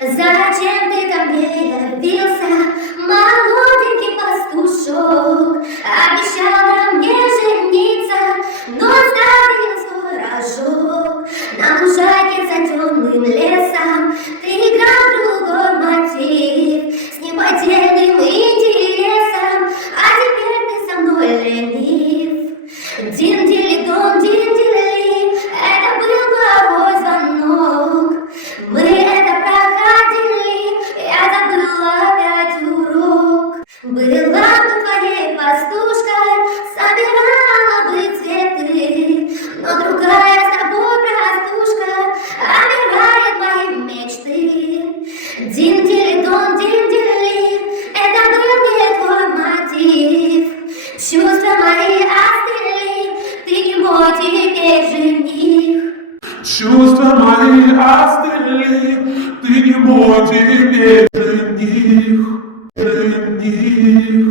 Зачем ты ко мне явился, молоденький пастушок? Обещал на мне жениться, но оставил свой рожок. На лужайке за темным лесом ты играл другой мотив с неподдельным интересом, а теперь ты со мной ленив. Дин-дили-дон, дин-дили, это был плохой звонок. Мы это проходили, я забыла опять урок. Была бы твоей пастушкой, собирала бы цветы, но другая с тобой простушка обирает мои мечты. Дин-дили-дон, дин-дили, это был не твой мотив. Чувства мои остыли, ты не мой теперь жених. Чувства мои остыли, ты не мой теперь жених, жених.